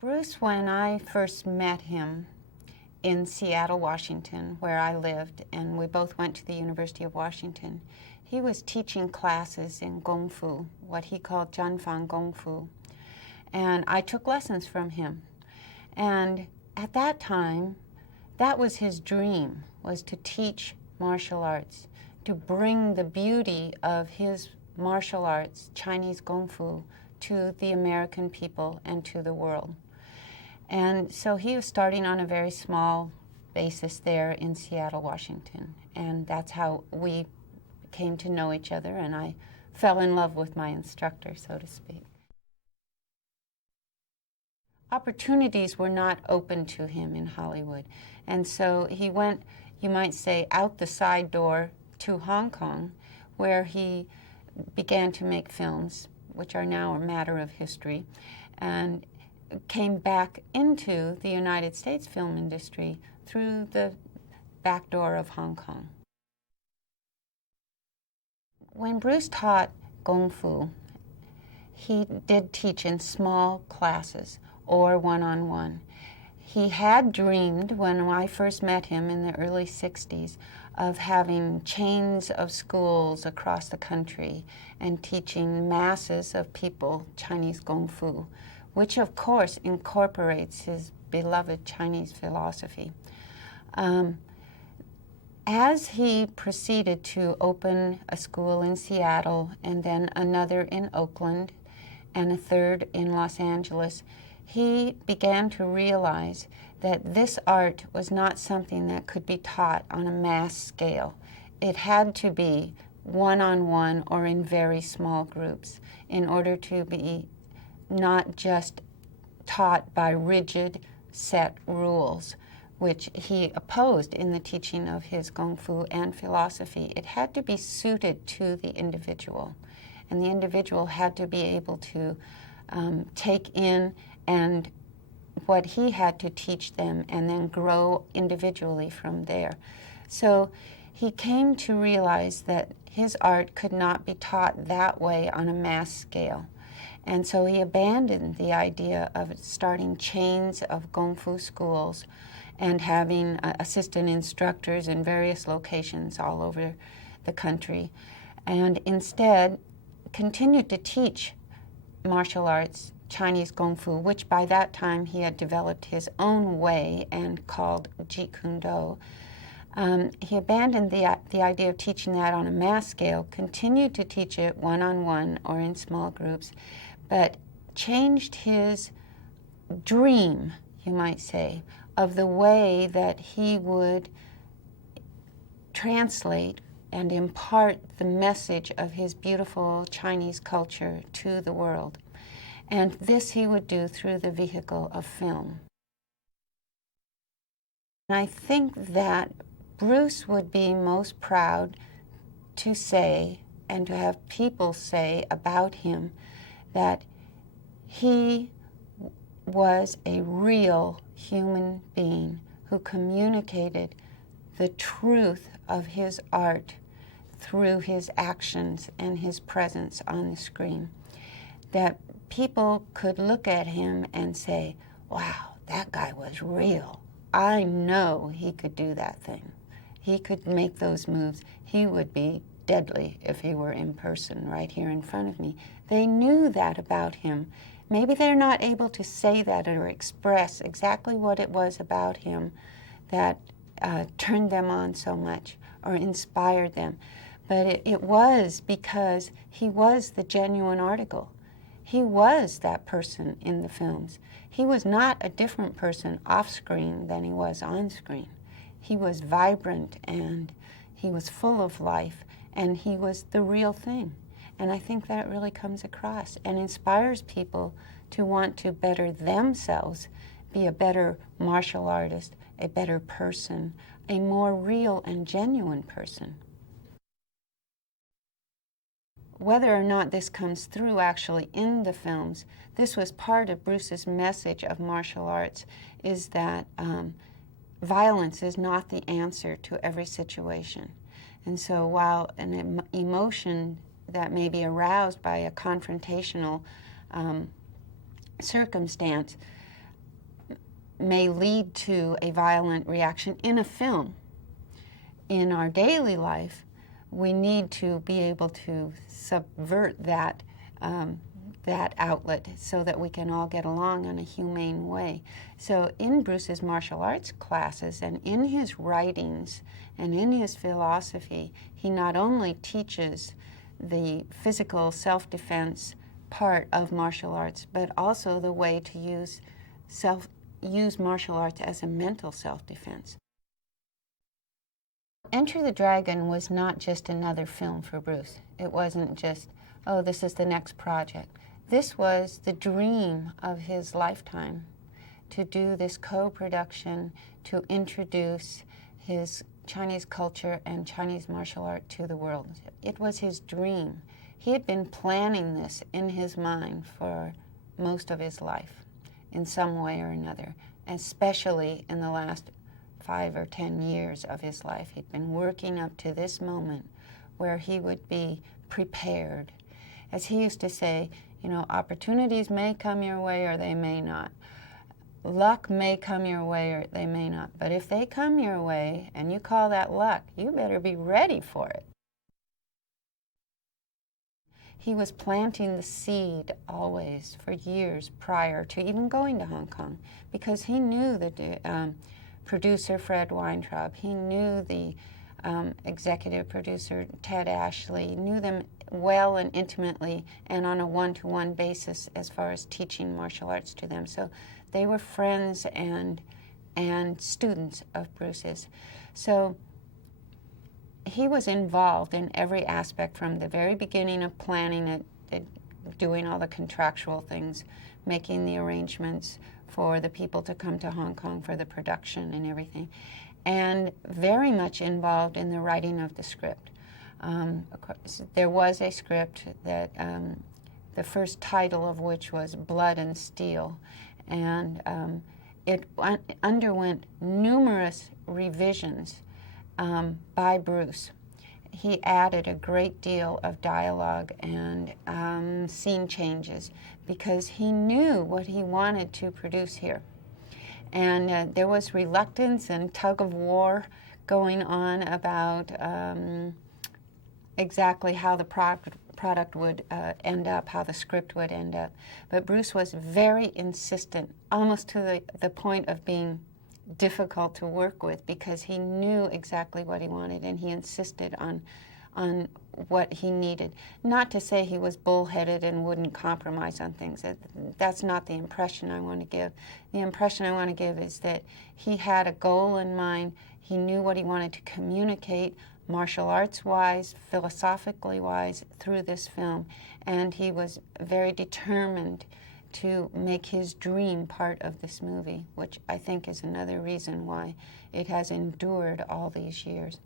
Bruce, when I first met him in Seattle, Washington, where I lived, and we both went to the University of Washington, he was teaching classes in Kung Fu, what he called Jianfang Kung Fu. And I took lessons from him. And at that time, that was his dream, was to teach martial arts, to bring the beauty of his martial arts, Chinese Kung Fu, to the American people and to the world. And so he was starting on a very small basis there in Seattle, Washington. And that's how we came to know each other, and I fell in love with my instructor, so to speak. Opportunities were not open to him in Hollywood. And so he went, you might say, out the side door to Hong Kong, where he began to make films, which are now a matter of history, and came back into the United States film industry through the back door of Hong Kong. When Bruce taught Kung Fu, he did teach in small classes or one-on-one. He had dreamed, when I first met him in the early 60s, of having chains of schools across the country and teaching masses of people Chinese Kung Fu, which of course incorporates his beloved Chinese philosophy. As he proceeded to open a school in Seattle and then another in Oakland and a third in Los Angeles, he began to realize that this art was not something that could be taught on a mass scale. It had to be one-on-one or in very small groups in order to be not just taught by rigid set rules, which he opposed in the teaching of his Kung Fu and philosophy. It had to be suited to the individual, and the individual had to be able to take in and what he had to teach them and then grow individually from there. So he came to realize that his art could not be taught that way on a mass scale. And so he abandoned the idea of starting chains of Kung Fu schools and having assistant instructors in various locations all over the country, and instead continued to teach martial arts, Chinese Kung Fu, which by that time he had developed his own way and called Jeet Kune Do. He abandoned the idea of teaching that on a mass scale, continued to teach it one-on-one or in small groups, but changed his dream, you might say, of the way that he would translate and impart the message of his beautiful Chinese culture to the world. And this he would do through the vehicle of film. And I think that Bruce would be most proud to say, and to have people say about him, that he was a real human being who communicated the truth of his art through his actions and his presence on the screen. That people could look at him and say, wow, that guy was real. I know he could do that thing. He could make those moves. He would be deadly if he were in person right here in front of me. They knew that about him. Maybe they're not able to say that or express exactly what it was about him that turned them on so much or inspired them. But it was because he was the genuine article. He was that person in the films. He was not a different person off screen than he was on screen. He was vibrant and he was full of life and he was the real thing. And I think that really comes across and inspires people to want to better themselves, be a better martial artist, a better person, a more real and genuine person. Whether or not this comes through actually in the films, this was part of Bruce's message of martial arts, is that violence is not the answer to every situation. And so while an emotion that may be aroused by a confrontational circumstance may lead to a violent reaction in a film. In our daily life, we need to be able to subvert that that outlet so that we can all get along in a humane way. So in Bruce's martial arts classes and in his writings and in his philosophy, he not only teaches the physical self-defense part of martial arts, but also the way to use martial arts as a mental self-defense. Enter the Dragon was not just another film for Bruce. It wasn't just, oh, this is the next project. This was the dream of his lifetime, to do this co-production, to introduce his Chinese culture and Chinese martial art to the world. It was his dream. He had been planning this in his mind for most of his life, in some way or another, especially in the last 5 or 10 years of his life. He'd been working up to this moment where he would be prepared. As he used to say, you know, opportunities may come your way or they may not. Luck may come your way or they may not. But if they come your way and you call that luck, you better be ready for it. He was planting the seed always for years prior to even going to Hong Kong, because he knew the producer Fred Weintraub. He knew the executive producer Ted Ashley, knew them well and intimately and on a one-to-one basis as far as teaching martial arts to them. So they were friends and students of Bruce's. So he was involved in every aspect from the very beginning of planning it, doing all the contractual things, making the arrangements for the people to come to Hong Kong for the production and everything, and very much involved in the writing of the script. Of course, there was a script that the first title of which was Blood and Steel, and it underwent numerous revisions by Bruce. He added a great deal of dialogue and scene changes because he knew what he wanted to produce here. And there was reluctance and tug of war going on about exactly how the product would end up, how the script would end up. But Bruce was very insistent, almost to the point of being difficult to work with, because he knew exactly what he wanted and he insisted on what he needed. Not to say he was bullheaded and wouldn't compromise on things. That's not the impression I want to give. The impression I want to give is that he had a goal in mind. He knew what he wanted to communicate, martial arts-wise, philosophically-wise, through this film, and he was very determined to make his dream part of this movie, which I think is another reason why it has endured all these years.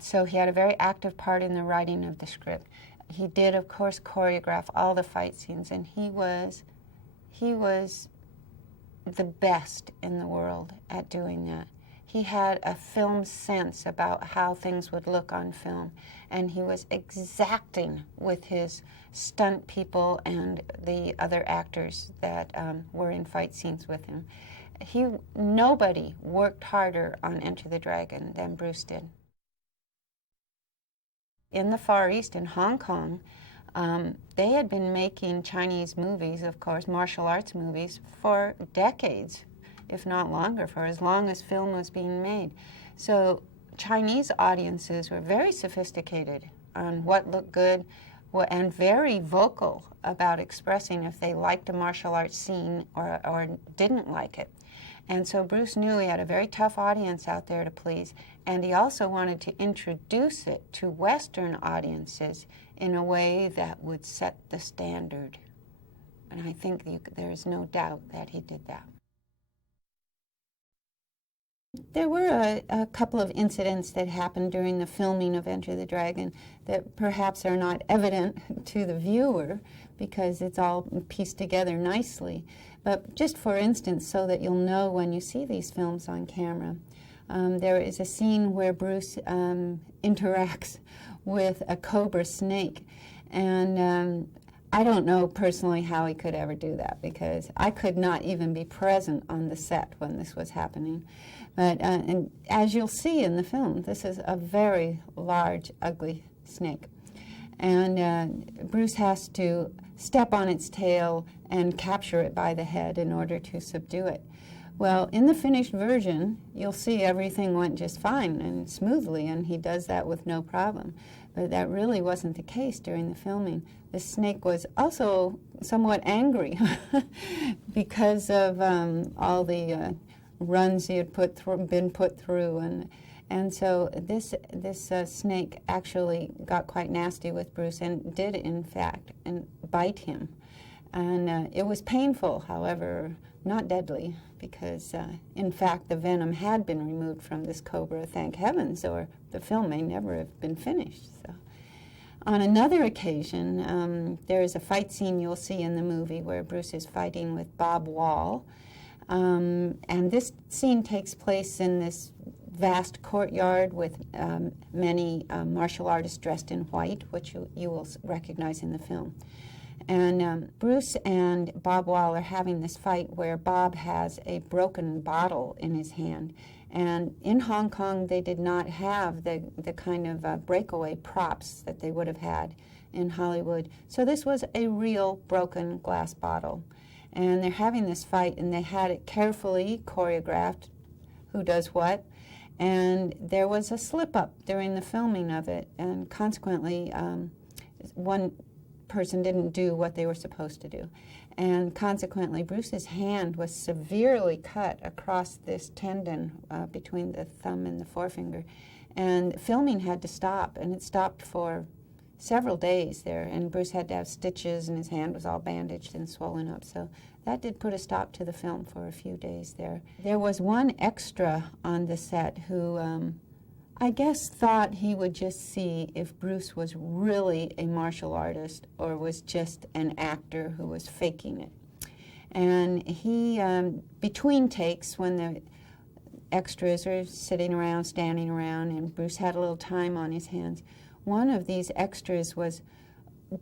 So he had a very active part in the writing of the script. He did, of course, choreograph all the fight scenes, and he was the best in the world at doing that. He had a film sense about how things would look on film, and he was exacting with his stunt people and the other actors that were in fight scenes with him. Nobody worked harder on Enter the Dragon than Bruce did. In the Far East, in Hong Kong, they had been making Chinese movies, of course, martial arts movies, for decades, if not longer, for as long as film was being made. So Chinese audiences were very sophisticated on what looked good and very vocal about expressing if they liked a martial arts scene or didn't like it. And so Bruce knew he had a very tough audience out there to please, and he also wanted to introduce it to Western audiences in a way that would set the standard. And I think there is no doubt that he did that. There were a couple of incidents that happened during the filming of Enter the Dragon that perhaps are not evident to the viewer because it's all pieced together nicely. But just for instance, so that you'll know when you see these films on camera, there is a scene where Bruce interacts with a cobra snake. And I don't know personally how he could ever do that, because I could not even be present on the set when this was happening. But and as you'll see in the film, this is a very large, ugly snake. And Bruce has to step on its tail and capture it by the head in order to subdue it. Well, in the finished version, you'll see everything went just fine and smoothly, and he does that with no problem. But that really wasn't the case during the filming. The snake was also somewhat angry because of all the runs he had been put through, and so this snake actually got quite nasty with Bruce and did, in fact, bite him. And it was painful, however, not deadly, because, in fact, the venom had been removed from this cobra, thank heavens, or the film may never have been finished. So, on another occasion, there is a fight scene you'll see in the movie where Bruce is fighting with Bob Wall. And this scene takes place in this vast courtyard with many martial artists dressed in white, which you will recognize in the film. And Bruce and Bob Wall are having this fight where Bob has a broken bottle in his hand. And in Hong Kong, they did not have the kind of breakaway props that they would have had in Hollywood. So this was a real broken glass bottle. And they're having this fight, and they had it carefully choreographed, who does what. And there was a slip-up during the filming of it, and consequently, one person didn't do what they were supposed to do. And consequently, Bruce's hand was severely cut across this tendon between the thumb and the forefinger. And filming had to stop, and it stopped for several days there. And Bruce had to have stitches, and his hand was all bandaged and swollen up. So that did put a stop to the film for a few days there. There was one extra on the set who I guess thought he would just see if Bruce was really a martial artist or was just an actor who was faking it. And he, between takes, when the extras are sitting around, standing around, and Bruce had a little time on his hands, one of these extras was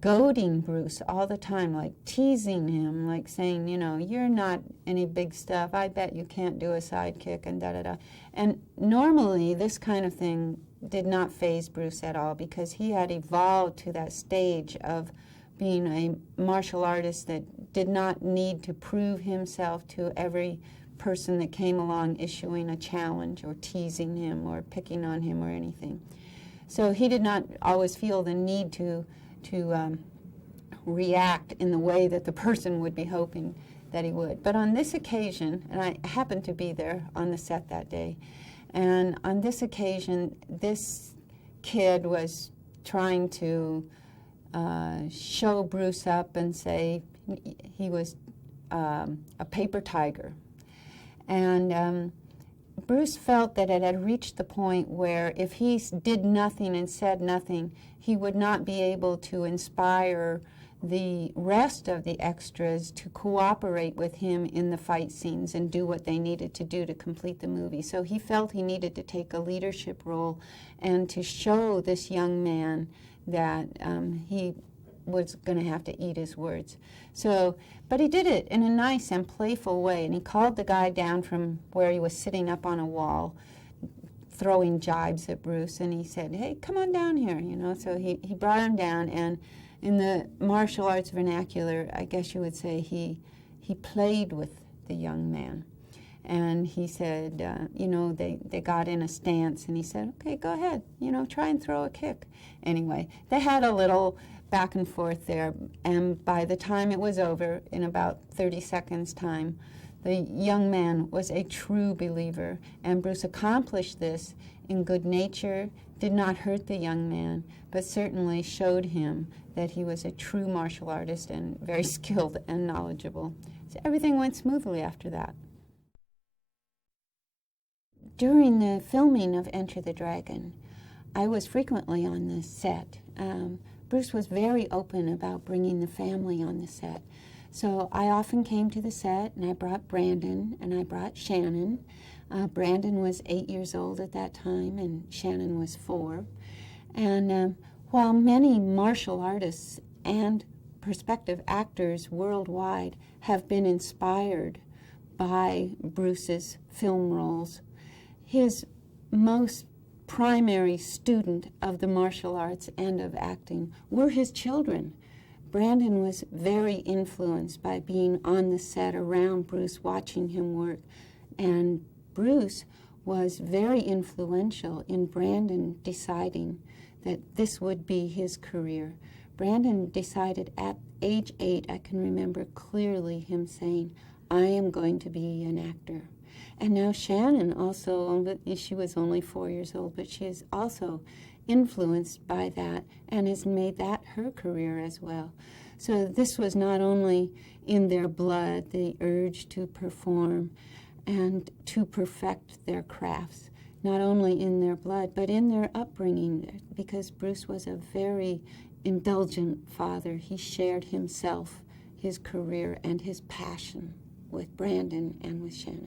goading Bruce all the time, like teasing him, like saying, you know, you're not any big stuff. I bet you can't do a sidekick and da-da-da. And normally this kind of thing did not faze Bruce at all, because he had evolved to that stage of being a martial artist that did not need to prove himself to every person that came along issuing a challenge or teasing him or picking on him or anything. So he did not always feel the need to react in the way that the person would be hoping that he would. But on this occasion, and I happened to be there on the set that day, and on this occasion, this kid was trying to show Bruce up and say he was a paper tiger. And Bruce felt that it had reached the point where if he did nothing and said nothing, he would not be able to inspire the rest of the extras to cooperate with him in the fight scenes and do what they needed to do to complete the movie. So he felt he needed to take a leadership role and to show this young man that he was going to have to eat his words. So, but he did it in a nice and playful way, and he called the guy down from where he was sitting up on a wall, throwing jibes at Bruce, and he said, hey, come on down here, you know. So he brought him down, and in the martial arts vernacular, I guess you would say he played with the young man. And he said, you know, they got in a stance, and he said, okay, go ahead, you know, try and throw a kick. Anyway, they had a little back and forth there, and by the time it was over, in about 30 seconds' time, the young man was a true believer, and Bruce accomplished this in good nature, did not hurt the young man, but certainly showed him that he was a true martial artist and very skilled and knowledgeable. So everything went smoothly after that. During the filming of Enter the Dragon, I was frequently on the set. Bruce was very open about bringing the family on the set. So I often came to the set, and I brought Brandon, and I brought Shannon. Brandon was 8 years old at that time, and Shannon was 4. And while many martial artists and prospective actors worldwide have been inspired by Bruce's film roles. His most primary student of the martial arts and of acting were his children. Brandon was very influenced by being on the set around Bruce, watching him work, and Bruce was very influential in Brandon deciding that this would be his career. Brandon decided at age 8, I can remember clearly him saying, I am going to be an actor. And now Shannon also, she was only 4 years old, but she is also influenced by that and has made that her career as well. So this was not only in their blood, the urge to perform and to perfect their crafts, not only in their blood, but in their upbringing, because Bruce was a very indulgent father. He shared himself, his career, and his passion with Brandon and with Shannon.